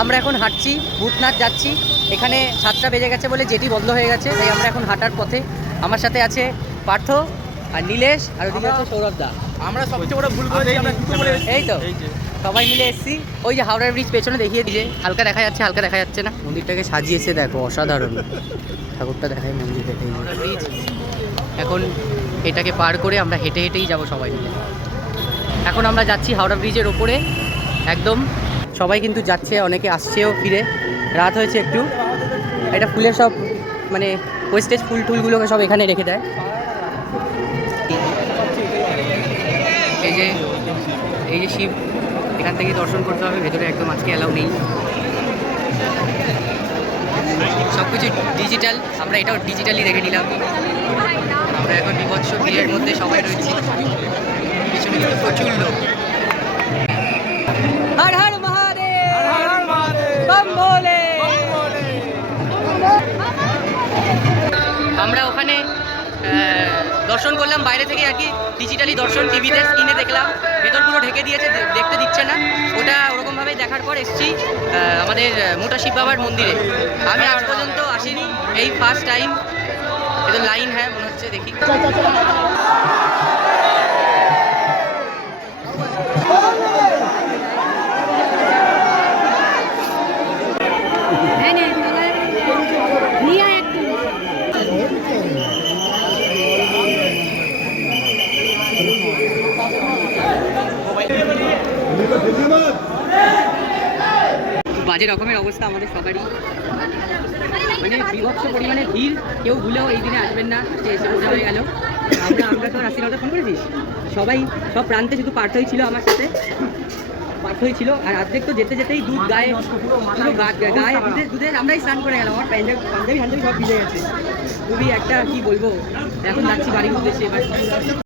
আমরা এখন হাঁটছি, ভূতনাথ যাচ্ছি। এখানে 7টা বেজে গেছে বলে জেটি বন্ধ হয়ে গেছে, তাই আমরা এখন হাঁটার পথে। আমার সাথে আছে পার্থ আর নীলেশ আর ওদিকে আছে সৌরভ দা। আমরা সবচেয়ে বড় ভুল করেছি, আমরা এই তো সবাই মিলে এসেছি। ওই যে হাওড়ার ব্রিজ পেছনে দেখিয়ে দিয়ে হালকা দেখা যাচ্ছে, হালকা দেখা যাচ্ছে না। মন্দিরটাকে সাজিয়েছে দেখো, অসাধারণ। ঠাকুরটা দেখাই, মন্দির দেখাই। হাওড়ার ব্রিজ এখন এটাকে পার করে আমরা হেঁটে হেঁটেই যাব সবাই মিলে। এখন আমরা যাচ্ছি হাওড়া ব্রিজের ওপরে একদম। সবাই কিন্তু যাচ্ছে, অনেকে আসছেও ফিরে। রাত হয়েছে একটু। এটা ফুলের সব মানে ওয়েস্টেজ ফুল টুলগুলোকে সব এখানে রেখে দেয়। এই যে শিব, এখান থেকে দর্শন করতে হবে, ভেতরে একদম আজকে অ্যালাউ নেই। সব কিছু ডিজিটাল, আমরা এটাও ডিজিটালি দেখে নিলাম। আমরা এখন বিভৎস ভিড়ের মধ্যে সবাই রয়েছি, পিছনে কিন্তু প্রচুর লোক। হর হর মহাদেব, হর হর মহাদেব, বম ভোলে। আমরা ওখানে দর্শন করলাম বাইরে থেকে আর কি, ডিজিটালি দর্শন, টিভিতে স্ক্রিনে দেখলাম। ভেতর পুরো ঢেকে দিয়েছে, দেখতে দিচ্ছে না। ওটা ওরকমভাবেই দেখার পর এসেছি আমাদের মোটা শিব বাবার মন্দিরে। আমি আজ পর্যন্ত আসিনি, এই ফার্স্ট টাইম। এটা লাইন হ্যাঁ মনে হচ্ছে, দেখি। বাজে রকমের অবস্থা আমাদের সবারই, মানে বিভৎস পরিমাণে ভিড়। কেউ ভুলেও এই দিনে আসবেন না, এসে বোঝা হয়ে গেল। আমরা তো রাস্তায় ফোন করেছিস, সবাই সব প্রান্তে, শুধু পার্থই ছিল আমার সাথে। পার্থই ছিল। আর অর্ধেক তো যেতে যেতেই দুধ গায়ে, পুরো গায়ে দুধের আমরাই স্নান করে গেলাম। আমার পাঞ্জাবি সব ভিজে গেছে। খুবই একটা কি বলবো। এখন যাচ্ছি বাড়ির উদ্দেশ্যে এবার।